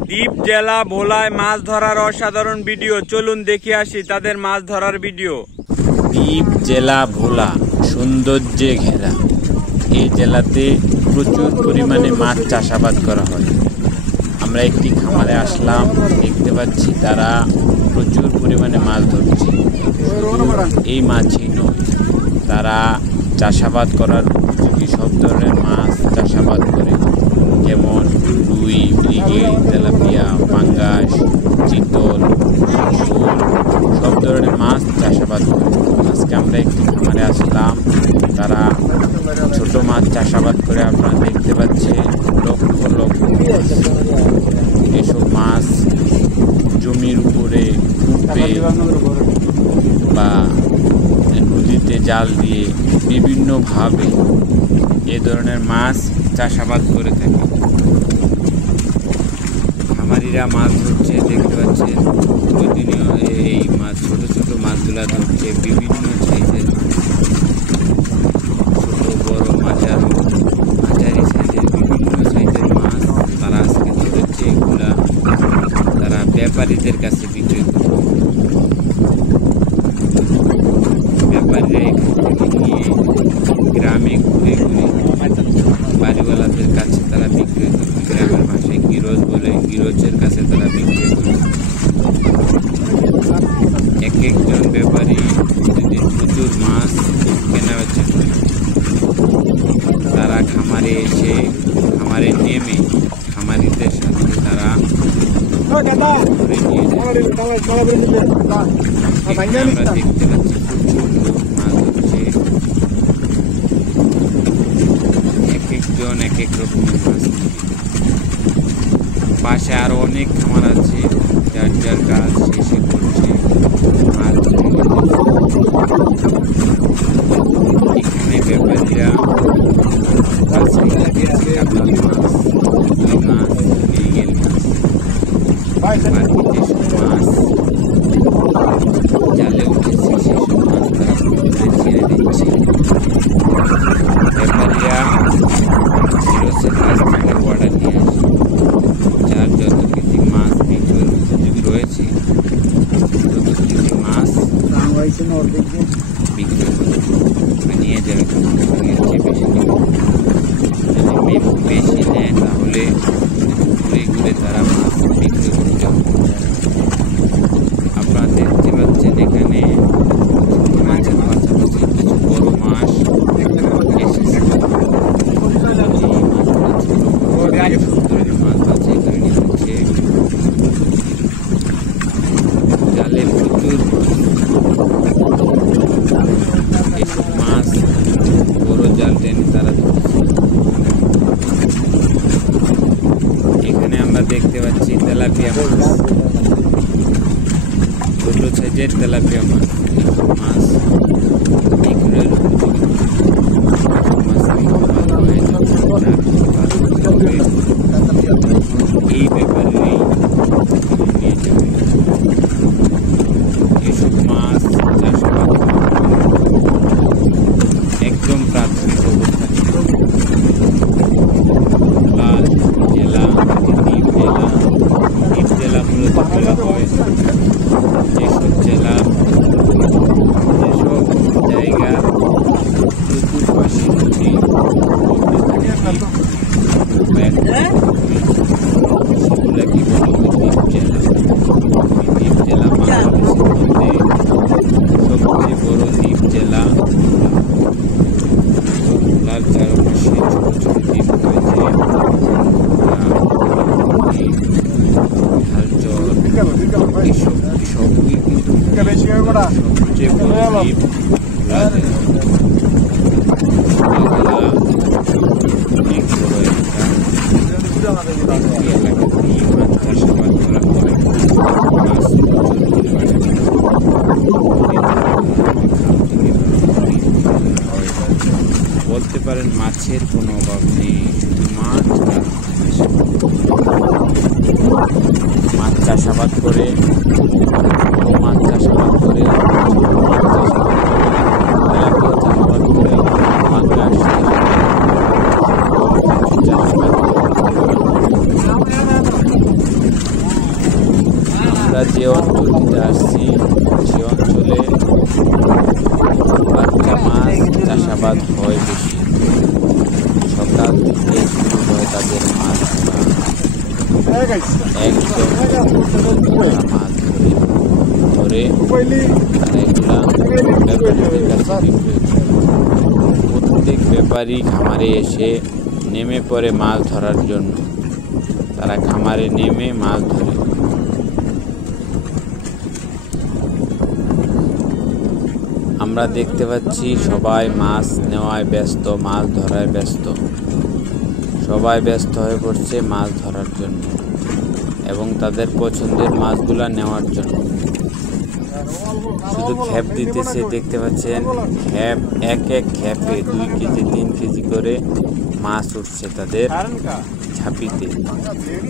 দ্বীপ জেলা ভোলায় মাছ ধরার অসাধারণ ভিডিও, চলুন দেখে আসি তাদের মাছ ধরার ভিডিও। দ্বীপ জেলা ভোলা সৌন্দর্যে ঘেরা। এই জেলাতে প্রচুর পরিমাণে মাছ চাষাবাদ করা হয়। আমরা একটি খামারে আসলাম, দেখতে পাচ্ছি তারা প্রচুর পরিমাণে মাছ ধরছে। এই মাছই নয়, তারা চাষাবাদ করার উপযোগী সব ধরনের মাছ চাষাবাদ করে, যেমন রুই, মৃগেল, তেলাপিয়া, পাঙ্গাস, চিতল, শোল, সব ধরনের মাছ চাষাবাদ করে। আজকে আমরা একটি খামারে আসলাম, তারা ছোট মাছ চাষাবাদ করে। আপনারা দেখতে পাচ্ছেন লক্ষ লক্ষ এসব মাছ জমির উপরে কূপে বা নদীতে জাল দিয়ে বিভিন্নভাবে এ ধরনের মাছ চাষাবাদ করে থাকে। খামারিরা মাছ ধরছে, দেখতে পাচ্ছেন প্রতিনিয়ত এই মাছ, ছোট ছোট মাছগুলা ধরছে। বিভিন্ন সাইজের ছোট বড় মাঝারি সাইজের বিভিন্ন সাইজের মাছ তারা আজকে ধরেছে। এগুলা তারা ব্যাপারীদের কাছে বিক্রি করবে। ব্যাপারীরা এখান থেকে নিয়ে গ্রামে ঘুরে ঘুরে বাড়িওয়ালাদের কাছে তারা বিক্রি করবে। গ্রামের ভাষায় গিরজ বলে, গিরজের কাছে তারা বিক্রি করবে। এক একজন ব্যাপারী প্রতিদিন প্রচুর মাছ কেনা বেচা করে। তারা খামারে এসে, খামারে নেমে খামারিদের সাথে তারা ধরে নিয়ে যায়। আমরা দেখতে পাচ্ছি প্রচুর লোক মাছ ধরছে। এক একজন এক এক রকমের মাছ। পাশে আরো অনেক খামার আছে, যার যার কাজ শেষে করছে মাছ ধরে। এখানে ব্যাপারীরা কাতল মাছ, রুই মাছ, মৃগেল মাছ, বাড়িতে সব মাছ জালে উঠেছে, সেসব মাছ তারা পুকুরে ছেড়ে দিচ্ছে। ব্যাপারীরা সিরসের কাছ থেকে অর্ডার নিয়ে আসে, যার যত কেজি মাছ বিক্রির উপযোগী রয়েছে তত কেজি মাছ বিক্রি করে নিয়ে যাবে। এর চেয়ে বেশি নেবে। যদি বেশি নেয় তাহলে ঘুরে ঘুরে তারা মাছ বিক্রি করতে হবে। আপনারা দেখতে পাচ্ছেন এখানে মাছের পাশাপাশি কিছু বড় মাছ এসেছে। মাছ আছে এখানে নিচ্ছে জালে প্রচুর এসব মাছ বড় জাল টেনে তারা ধরছে। এখানে আমরা দেখতে পাচ্ছি তেলাপিয়া মাছ, ছোট সাইজের তেলাপিয়া মাছ। এসব মাছ বিক্রয়ের উপযোগী। মাছ ভালো হয়ে যাবে, এই ব্যাপারে নিয়ে যাবে। এসব মাছ চাষাবাদ একদম প্রাথমিক অবস্থা ছিল। জেলা দ্বীপ জেলা মূলত বলা হয় যেসব জেলা, যেসব জায়গা প্রচুর পাশে নদী, সেগুলাকে বলা হয় দ্বীপ জেলা। দ্বীপ জেলা বাংলাদেশের মধ্যে সবচেয়ে বড় দ্বীপ জেলা। ভোলার চারপাশে ছোট ছোট দ্বীপ রয়েছে, এসব সবই কিন্তু সবচেয়ে বড় দ্বীপ ভোলা জেলা। অনেক বড় এলাকা। এই এলাকাতেই মাছ চাষাবাদ করা হয়। মাছ প্রচুর পরিমাণে বলতে পারেন মাছের কোনো অভাব নেই, শুধু মাছ মাছ চাষাবাদ করে, মাছ চাষাবাদ করে, চাষাবাদ করে, পাঙ্গাস চাষাবাদ করে যে অঞ্চলটিতে আসছি সে অঞ্চলে বাচ্চা মাছ চাষাবাদ হয় বেশি। সকাল থেকে শুরু হয় তাদের মাছ ধরা। একদম মাছ ধরে তারা এগুলা ব্যাপারীদের কাছে বিক্রি করে। প্রত্যেক ব্যাপারী খামারে এসে নেমে পড়ে মাছ ধরার জন্য। তারা খামারে নেমে মাছ ধরে। আমরা দেখতে পাচ্ছি সবাই মাছ নেওয়ায় ব্যস্ত, মাছ ধরায় ব্যস্ত। সবাই ব্যস্ত হয়ে পড়ছে মাছ ধরার জন্য এবং তাদের পছন্দের মাছগুলা নেওয়ার জন্য। শুধু খেপ দিতেছে, দেখতে পাচ্ছেন খেপ, এক এক খেপে 2 কেজি 3 কেজি করে মাছ উঠছে তাদের ঝাঁপিতে।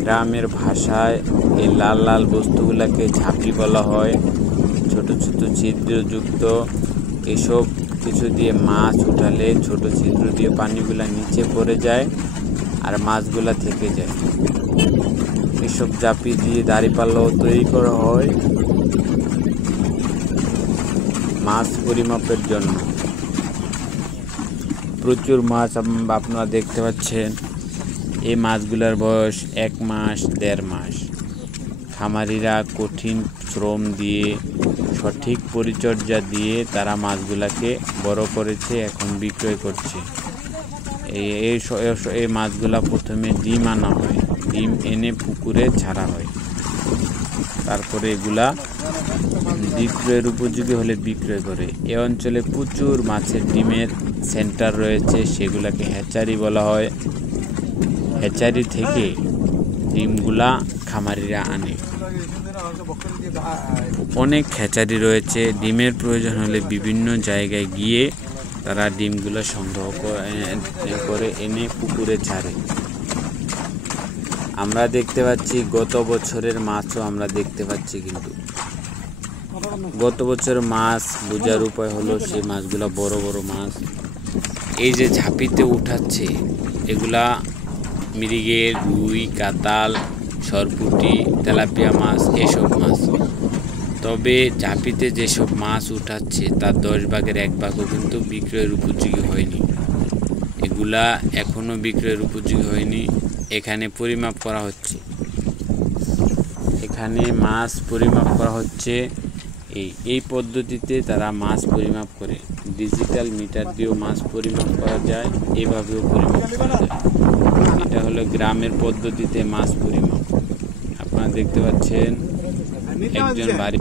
গ্রামের ভাষায় এই লাল লাল বস্তুগুলাকে ঝাঁপি বলা হয়। ছোট ছোট ছিদ্রযুক্ত এসব কিছু দিয়ে মাছ উঠালে ছোট ছিদ্র দিয়ে পানিগুলা নিচে পড়ে যায় আর মাছগুলা থেকে যায়। এসব ঝাঁপি দিয়ে দাঁড়িপাল্লাও তৈরি করা হয় মাছ পরিমাপের জন্য। প্রচুর মাছ আপনারা দেখতে পাচ্ছেন। এই মাছগুলার বয়স 1 মাস 1.5 মাস। খামারিরা কঠিন শ্রম দিয়ে, সঠিক পরিচর্যা দিয়ে তারা মাছগুলাকে বড় করেছে, এখন বিক্রয় করছে। এই মাছগুলা প্রথমে ডিম আনা হয়, ডিম এনে পুকুরে ছাড়া হয়। তারপরে এগুলা বিক্রয়ের উপযোগী হলে বিক্রয় করে। এ অঞ্চলে প্রচুর মাছের ডিমের সেন্টার রয়েছে, সেগুলাকে হ্যাচারি বলা হয়। হ্যাচারি থেকে ডিমগুলা খামারিরা আনে। অনেক হ্যাচারি রয়েছে, ডিমের প্রয়োজন হলে বিভিন্ন জায়গায় গিয়ে তারা ডিমগুলো সংগ্রহ করে এনে পুকুরে ছাড়ে। আমরা দেখতে পাচ্ছি গত বছরের মাছও আমরা দেখতে পাচ্ছি, কিন্তু গত বছর মাছ বোঝার উপায় হলো সেই মাছগুলা বড় বড় মাছ এই যে ঝাঁপিতে উঠাচ্ছে, এগুলা মৃগেল, রুই, কাতাল, সরপুঁটি, তেলাপিয়া মাছ, এসব মাছ। তবে ঝাঁপিতে যেসব মাছ উঠাচ্ছে তার 10 ভাগের 1 ভাগও কিন্তু বিক্রয়ের উপযোগী হয়নি। এগুলা এখনো বিক্রয়ের উপযোগী হয়নি। এখানে পরিমাপ করা হচ্ছে, এখানে মাছ পরিমাপ করা হচ্ছে। এই পদ্ধতিতে তারা মাছ পরিমাপ করে। ডিজিটাল মিটার দিয়েও মাছ পরিমাপ করা যায়, এভাবেও পরিমাপ করা যায়। এটা হলো গ্রামের পদ্ধতিতে মাছ পরিমাপ। আপনারা দেখতে পাচ্ছেন একজন বাড়ি